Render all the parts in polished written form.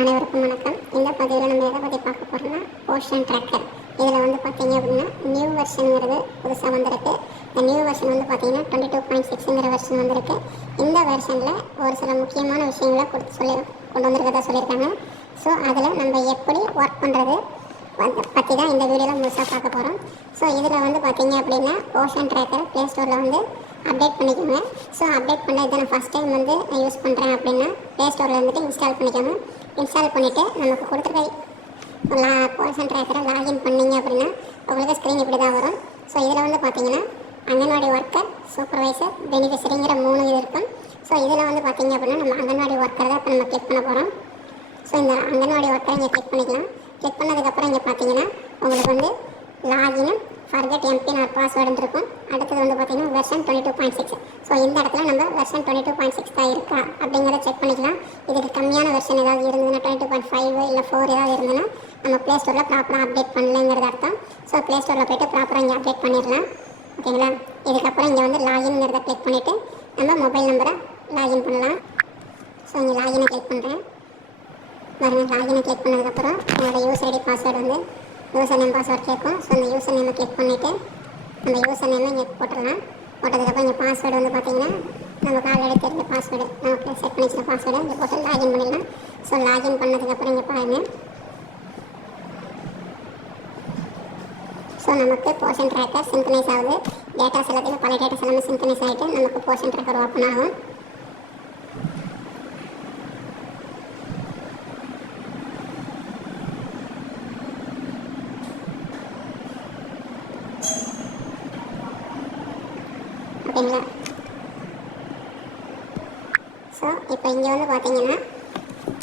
அனைவருக்கும் வணக்கம். இந்த பதிவில் நம்ம எதை பற்றி பார்க்க போகிறோம்னா போர்ஷன் ட்ராக்கர். இதில் வந்து பார்த்தீங்க அப்படின்னா நியூ வெர்ஷனுங்கிறது புதுசாக வந்திருக்கு. இந்த நியூ வெர்ஷன் வந்து பார்த்தீங்கன்னா 22.6ங்கிற வெர்ஷன் வந்திருக்கு. இந்த வெர்ஷனில் ஒரு சில முக்கியமான விஷயங்களை கொண்டு வந்திருக்கதா சொல்லியிருக்காங்க. ஸோ அதில் நம்ம எப்படி ஒர்க் பண்ணுறது பற்றி தான் இந்த வீடியோவில் முழுசாக பார்க்க போகிறோம். ஸோ இதில் வந்து பார்த்தீங்க அப்படின்னா போர்ஷன் ட்ராக்கர் ப்ளே ஸ்டோரில் வந்து அப்டேட் பண்ணிக்கோங்க. ஸோ அப்டேட் பண்ண இதை நான் ஃபஸ்ட் டைம் வந்து நான் யூஸ் பண்ணுறேன் அப்படின்னா ப்ளே ஸ்டோரில் வந்துட்டு இன்ஸ்டால் பண்ணிக்கோங்க. இன்ஸ்டால் பண்ணிவிட்டு நமக்கு கொடுத்துருக்க போர்ஷன் ட்ராக்கரை லாகின் பண்ணிங்க அப்படின்னா உங்களுக்கு ஸ்க்ரீன் இப்படி தான் வரும். ஸோ இதில் வந்து பார்த்தீங்கன்னா அங்கன்வாடி ஒர்க்கர், சூப்பர்வைசர், பெனிஃபிஷரிங்கிற 3 இது இருக்கும். ஸோ இதில் வந்து பார்த்தீங்க அப்படின்னா நம்ம அங்கன்வாடி ஒர்க்கர் தான் இப்போ நம்ம கிளிக் பண்ண போகிறோம். ஸோ இந்த அங்கன்வாடி ஒர்க்கரை இங்கே கிளிக் பண்ணிக்கலாம். கிளிக் பண்ணதுக்கப்புறம் இங்கே பார்த்தீங்கன்னா உங்களுக்கு வந்து லாகினும் ஃபர்கெட் எம்பின் ஆர் பாஸ்வேர்டுன்னு இருக்கும். அடுத்தது வந்து பார்த்தீங்கன்னா வெர்ஷன் 22.6. ஸோ இந்த இடத்துல நம்ம வெர்ஷன் 22.6 தான் இருக்கா அப்படிங்கிறத செக் பண்ணிக்கலாம். இதுக்கு கம்மியான வெர்ஷன் ஏதாவது இருந்ததுன்னா 22.5 இல்லை 4 ஏதாவது இருந்ததுன்னா நம்ம ப்ளே ஸ்டோரில் ப்ராப்பராக அப்டேட் பண்ணலைங்கிறது அர்த்தம். ஸோ ப்ளே ஸ்டோரில் போய்ட்டு ப்ராப்பராக இங்கே அப்டேட் பண்ணிடலாம். ஓகேங்களா? இதுக்கப்புறம் இங்கே வந்து லாகின்ங்கிறத கிளிக் பண்ணிவிட்டு நம்ம மொபைல் நம்பரை லாகின் பண்ணலாம். ஸோ இங்கே லாகினை கிளிக் பண்ணுறேன். லாகினை கிளிக் பண்ணதுக்கப்புறம் என்னோடய யூசர் ஐடி பாஸ்வேர்டு வந்து யூசர் நேம் பாஸ்வேர்டு கேட்கும். ஸோ அந்த யூசர் நேமை கிளிக் பண்ணிவிட்டு நம்ம யூசர் நேமை இங்கே போட்டுடலாம். போட்டதுக்கப்புறம் இங்கே பாஸ்வேர்டு வந்து பார்த்திங்கன்னா நமக்கு ஆல்ரெடி தெரிஞ்ச பாஸ்வேர்டு நமக்கு செட் பண்ணி வச்சுருக்க பாஸ்வேர்டு இங்கே போட்டு லாகின் பண்ணிடலாம். ஸோ லாகின் பண்ணதுக்கப்புறம் இங்கே பாருங்கள். ஸோ நமக்கு போர்ஷன் ட்ராக்கர் சிங்க்ரனைஸ் ஆகுது. டேட்டாஸ் எல்லாத்தையும் பல டேட்டாஸ் எல்லாமே சிங்க்ரனைஸ் ஆகிட்டு நமக்கு போர்ஷன் ட்ராக்கர் ஓப்பன் ஆகும். ஓகேங்களா? ஸோ இப்போ இங்கே வந்து பார்த்தீங்கன்னா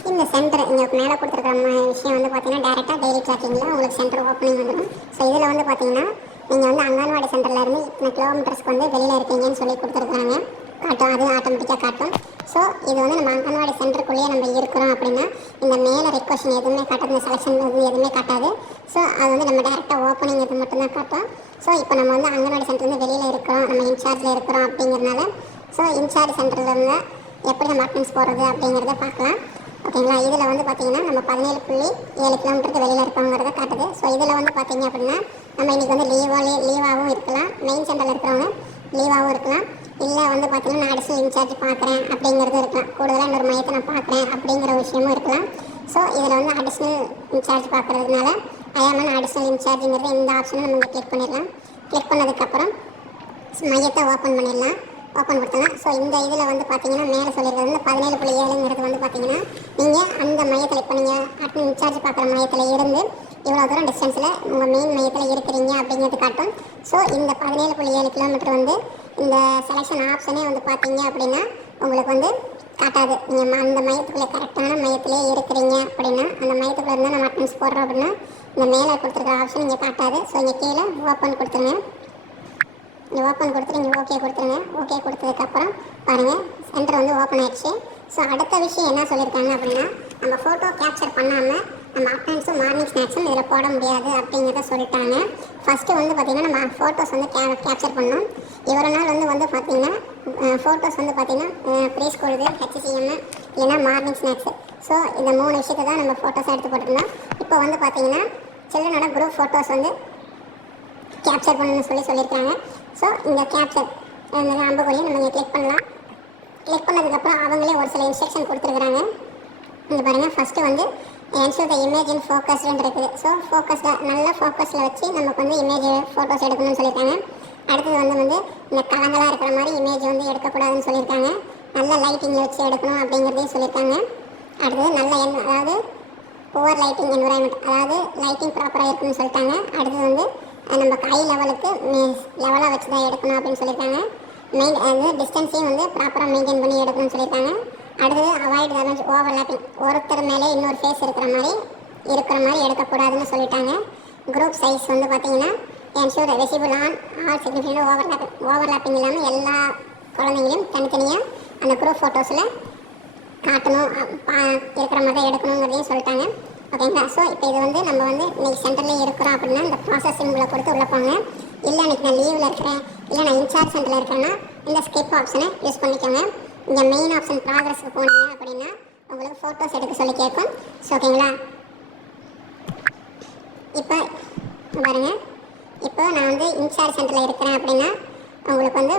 இந்த சென்டர் இங்கே மேலே கொடுத்துருக்குற விஷயம் வந்து பார்த்தீங்கன்னா டேரெக்டாக டெய்லி ட்ராக்கிங்கில் உங்களுக்கு சென்டர் ஓப்பனிங் வந்துடும். ஸோ இதில் வந்து பார்த்தீங்கன்னா நீங்கள் வந்து அங்கன்வாடி சென்டர்லேருந்து இத்தனை கிலோமீட்டர்ஸ்க்கு வந்து வெளியில் இருக்கீங்கன்னு சொல்லி கொடுத்துருக்குறாங்க. காட்டும், அது ஆட்டோமேட்டிக்காக காட்டும். ஸோ இது வந்து நம்ம அங்கன்வாடி சென்டருக்குள்ளேயே நம்ம இருக்கிறோம் அப்படின்னா இந்த மேலே ரெக்வஸ்ஷன் எதுவுமே காட்டாது, இந்த செலெக்ஷன் எதுவுமே காட்டாது. ஸோ அது வந்து நம்ம டேரெக்டாக ஓப்பனிங் இது மட்டும்தான் காட்டும். ஸோ இப்போ நம்ம வந்து அங்கன்வாடி சென்டர் வந்து வெளியில் இருக்கிறோம், நம்ம இன்சார்ஜில் இருக்கிறோம் அப்படிங்கிறனால ஸோ இன்சார்ஜ் சென்டரில் இருந்தால் எப்படி நம்ம அட்டென்ஸ் போடுறது அப்படிங்கிறத பார்க்கலாம். ஓகேங்களா? இதில் வந்து பார்த்தீங்கன்னா நம்ம 17.7 கிலோமீட்டருக்கு வெளியில் இருக்கோங்கிறத காட்டுது. ஸோ இதில் வந்து பார்த்தீங்க அப்படின்னா நம்ம இன்றைக்கி வந்து லீவாகவும் இருக்கலாம், மெயின் சென்டரில் இருக்கிறவங்க லீவாகவும் இருக்கலாம், இல்லை வந்து பார்த்தீங்கன்னா நான் அடிஷ்னல் இன்சார்ஜ் பார்க்குறேன் அப்படிங்கிறது இருக்கலாம், கூடுதலாக இன்னொரு மையத்தை நான் பார்க்குறேன் அப்படிங்கிற விஷயமும் இருக்கலாம். ஸோ இதில் வந்து அடிஷ்னல் இன்சார்ஜ் பார்க்குறதுனால ஐயாமன் அடிஷ்னல் இன்சார்ஜுங்கிறது இந்த ஆப்ஷனை நம்ம இங்கே கிளிக் பண்ணிடலாம். கிளிக் பண்ணதுக்கப்புறம் மையத்தை ஓப்பன் பண்ணிடலாம். ஓப்பன் கொடுத்தலாம். ஸோ இந்த இதில் வந்து பார்த்தீங்கன்னா மேலே சொல்லியிருக்கிறது வந்து 17.7ங்கிறது வந்து பார்த்தீங்கன்னா நீங்கள் அந்த மையத்தில் இப்போ நீங்கள் அட்மின் இன்சார்ஜ் பார்க்குற மையத்தில் இருந்து இவ்வளோ தூரம் டிஸ்டன்ஸில் உங்கள் மெயின் மையத்தில் இருக்கிறீங்க அப்படிங்கிறது காட்டும். ஸோ இந்த 17.7 கிலோமீட்டர் வந்து இந்த செலெக்ஷன் ஆப்ஷனே வந்து பார்த்தீங்க அப்படின்னா உங்களுக்கு வந்து காட்டாது. நீங்கள் அந்த மையத்துக்குள்ளே கரெக்டான மையத்திலே இருக்கிறீங்க அப்படின்னா அந்த மையத்துக்குள்ளே இருந்தால் நம்ம அட்டென்ஸ் போடுறோம் அப்படின்னா இந்த மேலே கொடுத்துருக்குற ஆப்ஷன் இங்கே காட்டாது. ஸோ இங்கே கீழே ஓப்பன் கொடுத்துருங்க. இங்கே ஓப்பன் கொடுத்துட்டு இங்கே ஓகே கொடுத்துருங்க. ஓகே கொடுத்ததுக்கப்புறம் பாருங்கள் சென்டர் வந்து ஓப்பன் ஆகிடுச்சு. ஸோ அடுத்த விஷயம் என்ன சொல்லியிருக்காங்க அப்படின்னா நம்ம ஃபோட்டோ கேப்சர் பண்ணாமல் நம்ம அட்டென்ஸும் மார்னிங் ஸ்நாக்ஸும் இதில் போட முடியாது அப்படிங்கிறத சொல்லிட்டாங்க. ஃபஸ்ட்டு வந்து பார்த்திங்கன்னா நம்ம ஃபோட்டோஸ் வந்து கேப்சர் பண்ணோம். இவ்வளோ நாள் வந்து பார்த்திங்கன்னா ஃபோட்டோஸ் வந்து பார்த்திங்கன்னா ப்ரீ ஸ்கூலுது, HCM இல்லைன்னா மார்னிங் ஸ்நாக்ஸு. ஸோ இந்த 3 விஷயத்தை தான் நம்ம ஃபோட்டோஸ் எடுத்து போட்டிருந்தோம். இப்போ வந்து பார்த்திங்கன்னா சில்ட்ரனோட குரூப் ஃபோட்டோஸ் வந்து கேப்சர் பண்ணணும்னு சொல்லியிருக்காங்க. ஸோ இந்த கேப்சர் இந்த அம்புக்குள்ளேயே நம்ம இங்கே கிளிக் பண்ணலாம். கிளிக் பண்ணதுக்கப்புறம் அவங்களே ஒரு சில இன்ஸ்ட்ரக்ஷன் கொடுத்துருக்குறாங்க. இங்கே பாருங்கள், ஃபஸ்ட்டு வந்து என்ஷூர் த இமேஜ் இன் ஃபோக்கஸ்டுன்னு இருக்குது. ஸோ ஃபோக்கஸ்டாக நல்ல ஃபோக்கஸில் வச்சு நமக்கு வந்து இமேஜ் ஃபோட்டோஸ் எடுக்கணும்னு சொல்லியிருக்காங்க. அடுத்தது வந்து இந்த கலங்களாக இருக்கிற மாதிரி இமேஜ் வந்து எடுக்கக்கூடாதுன்னு சொல்லியிருக்காங்க. நல்ல லைட்டிங்கில் வச்சு எடுக்கணும் அப்படிங்கிறதையும் சொல்லியிருக்காங்க. அடுத்தது நல்ல அதாவது புவர் லைட்டிங் என்விரான்மெண்ட், அதாவது லைட்டிங் ப்ராப்பராக இருக்குன்னு சொல்லிட்டாங்க. அடுத்தது வந்து நம்ம கை லெவலுக்கு லெவலாக வச்சு தான் எடுக்கணும் அப்படின்னு சொல்லியிருக்காங்க. டிஸ்டன்ஸையும் வந்து ப்ராப்பராக மெயின்டைன் பண்ணி எடுக்கணும்னு சொல்லியிருக்காங்க. அடுத்தது அவாய்ட் டேமேஜ் ஓவர்லாப்பிங், ஒருத்தர் மேலே இன்னொரு ஃபேஸ் இருக்கிற மாதிரி எடுக்கக்கூடாதுன்னு சொல்லிட்டாங்க. குரூப் சைஸ் வந்து பார்த்தீங்கன்னா ensure visible on all significant overlapping இல்லாமல் எல்லா குழந்தைங்களையும் தனித்தனியாக அந்த குரூப் ஃபோட்டோஸில் காட்டணும், இருக்கிற மாதிரி தான் எடுக்கணுங்கிறதையும் சொல்லிட்டாங்க. ஓகேங்களா? ஸோ இப்போ இது வந்து நம்ம வந்து இன்றைக்கி சென்டர்லேயே இருக்கிறோம் அப்படின்னா இந்த ப்ராசஸ் சிம்பிளை கொடுத்து உள்ளே போங்க. இல்லை இன்றைக்கி நான் லீவில் இருக்கிறேன், இல்லை நான் இன்சார்ஜ் சென்டரில் இருக்கிறேன்னா இந்த ஸ்கிப் ஆப்ஷனை யூஸ் பண்ணிக்கோங்க. இங்கே மெயின் ஆப்ஷன் ப்ராக்ரஸ்க்கு போனீங்க அப்படின்னா உங்களுக்கு ஃபோட்டோஸ் எடுக்க சொல்லி கேட்கும். ஸோ ஓகேங்களா. இப்போ பாருங்கள், இப்போ நான் வந்து இன்சார்ஜ் சென்டரில் இருக்கிறேன் அப்படின்னா உங்களுக்கு வந்து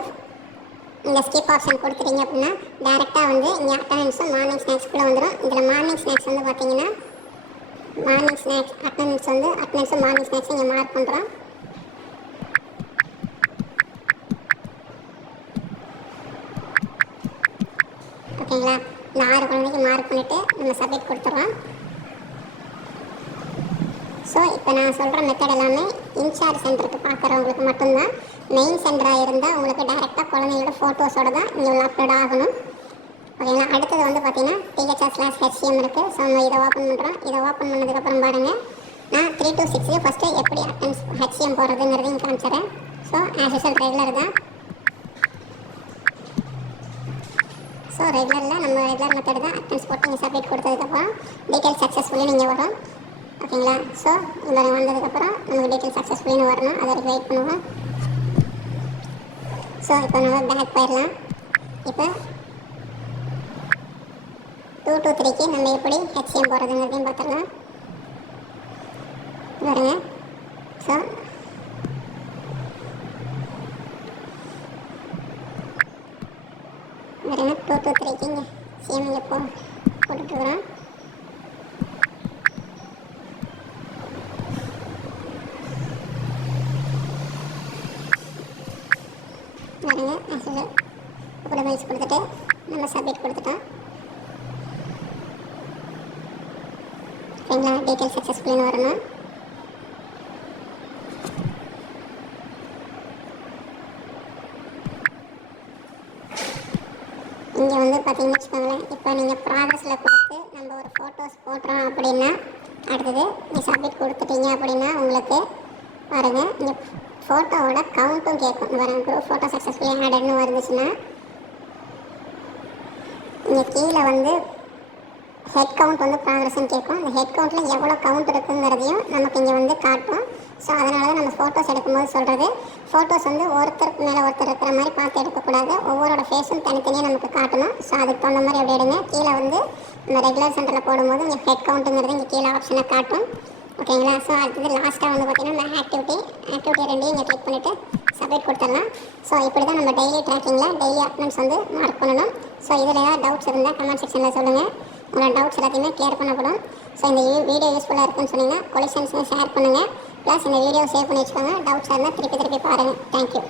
இந்த ஸ்கிப் ஆப்ஷன் கொடுத்துட்டீங்க அப்படின்னா டேரெக்டாக வந்து இங்கே அட்டண்டன்ஸும் மார்னிங் ஸ்நாக்ஸ்க்குள்ளே வந்துடும். இதில் மார்னிங் ஸ்நாக்ஸ் வந்து பார்த்தீங்கன்னா மார்னிங் ஸ்நாக்ஸ் அட்டண்டன்ஸும் மார்னிங் ஸ்நாக்ஸும் இங்கே மார்க் பண்ணுறோம். ஓகேங்களா. இந்த 6 குழந்தைக்கு மார்க் பண்ணிவிட்டு நம்ம சப்மிட் கொடுத்துட்றோம். ஸோ இப்போ நான் சொல்கிற மெத்தட் எல்லாமே இன்சார்ஜ் சென்டருக்கு பார்க்குறவங்களுக்கு மட்டும்தான். மெயின் சென்டராக இருந்தால் உங்களுக்கு டேரெக்டாக குழந்தைங்களோட ஃபோட்டோஸோடு தான் இங்கே உள்ள அப்லோட் ஆகணும். ஓகேங்களா. அடுத்தது வந்து பார்த்தீங்கன்னா THR/HCM இருக்குது. ஸோ நம்ம இதை ஓப்பன் பண்ணுறோம். இதை ஓப்பன் பண்ணதுக்கப்புறம் பாருங்கள், நான் 3 to 6 ஃபஸ்ட்டு எப்படி அட்டன்ஸ் HCM போடுறதுங்கிறதையும் காமிச்சிடறேன். ஸோ ஆஸ் யூஷுவல் ரெகுலர் தான். ஸோ ரெகுலரில் நம்ம ரெகுலர் மெத்தட் தான். அட்டன்ஸ் போட்டு நீங்கள் சப்மிட் கொடுத்ததுக்கப்புறம் டீட்டெயில் சக்ஸஸ்ஃபுல்லி நீங்கள் வரும். ஓகேங்களா. ஸோ இங்கே வந்ததுக்கப்புறம் நமக்கு டீட்டெயில் சக்ஸஸ்ஃபுல்லின்னு வரணும். அதை வரைக்கும் வெயிட் பண்ணுவோம். ஸோ இப்போ நம்ம பேக் போயிடலாம். இப்போ 2 to 3க்கு நம்ம எப்படி HCM போடுறதுங்கிறதையும் பார்த்துடலாம். பாருங்க. ஸோ பாருங்க, 2 to 3க்கு இங்கே CM இங்கே போட்டுட்ருக்குறோம். பாருங்க, ஆக்சுவலாக கூட மைல்ஸ் கொடுத்துட்டு நம்ம சப்மிட் கொடுத்துட்டோம். ஓகேங்களா. டீட்டெயில் சக்ஸஸ்ஃபுல்லின்னு வரணும். இங்கே வந்து பார்த்தீங்கன்னு வச்சுக்கோங்களேன், இப்போ நீங்கள் ப்ராக்ரஸில் கொடுத்து நம்ம ஒரு ஃபோட்டோஸ் போடுறோம் அப்படின்னா அடுத்தது நீங்கள் சப்மிட் கொடுத்துட்டீங்க அப்படின்னா உங்களுக்கு பாருங்கள் இங்கே ஃபோட்டோவோட கவுண்ட்டும் கேட்கும். பாருங்கள், குரூப் ஃபோட்டோ சக்ஸஸ்ஃபுல்லி ஆடட்னு வந்துச்சுன்னா இங்கே கீழே வந்து ஹெட் கவுண்ட் வந்து ப்ராக்ரஸ்ன்னு கேட்கும். இந்த ஹெட் கவுண்ட்டில் எவ்வளோ கவுண்ட் இருக்குங்கிறதையும் நமக்கு இங்கே வந்து காட்டும். ஸோ அதனால தான் நம்ம ஃபோட்டோஸ் எடுக்கும்போது சொல்கிறது, ஃபோட்டோஸ் வந்து ஒருத்தருக்கு மேலே ஒருத்தர் இருக்கிற மாதிரி பார்த்து எடுக்கக்கூடாது. ஒவ்வொருட ஃபேஸும் தனித்தனியாக நமக்கு காட்டணும். ஸோ அதுக்கு தகுந்த மாதிரி எப்படி எடுங்க. கீழே வந்து நம்ம ரெகுலர் சென்டரில் போடும்போது இங்கே ஹெட் கவுண்ட்டுங்கிறது இங்கே கீழே ஆப்ஷனை காட்டும். ஓகேங்களா. ஸோ அடுத்தது லாஸ்ட்டாக வந்து பார்த்திங்கன்னா நம்ம ஆக்டிவிட்டி 2 இங்கே கிளிக் பண்ணிவிட்டு சப்மிட் கொடுத்துடலாம். ஸோ இப்படி தான் நம்ம டெய்லி ட்ராக்கிங்கில் டெய்லி அட்டெண்டன்ஸ் வந்து மார்க் பண்ணணும். ஸோ இதில் ஏதாவது டவுட்ஸ் இருந்தால் கமெண்ட் செக்ஷனில் சொல்லுங்கள். உங்களோட டவுட்ஸ் எல்லாத்தையுமே கிளியர் பண்ணப்படும். ஸோ இந்த வீடியோ யூஸ்ஃபுல்லாக இருக்குன்னு சொன்னீங்கன்னா கொலிஷன்ஸும் ஷேர் பண்ணுங்கள். ப்ளஸ் இந்த வீடியோ சேவ் பண்ணி வச்சுக்கோங்க. டவுட்ஸ் இருந்தால் திருப்பி பாருங்கள். தேங்க்யூ.